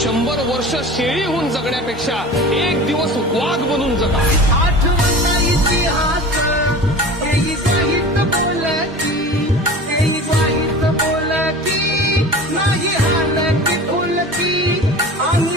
100 वर्ष शेळी होऊन जगण्यापेक्षा एक दिवस वाघ बनून जगा. आठवण इतिहास तेही साहित्य बोलती, तेही साहित्य बोलती, नाही हालती फुलती आणि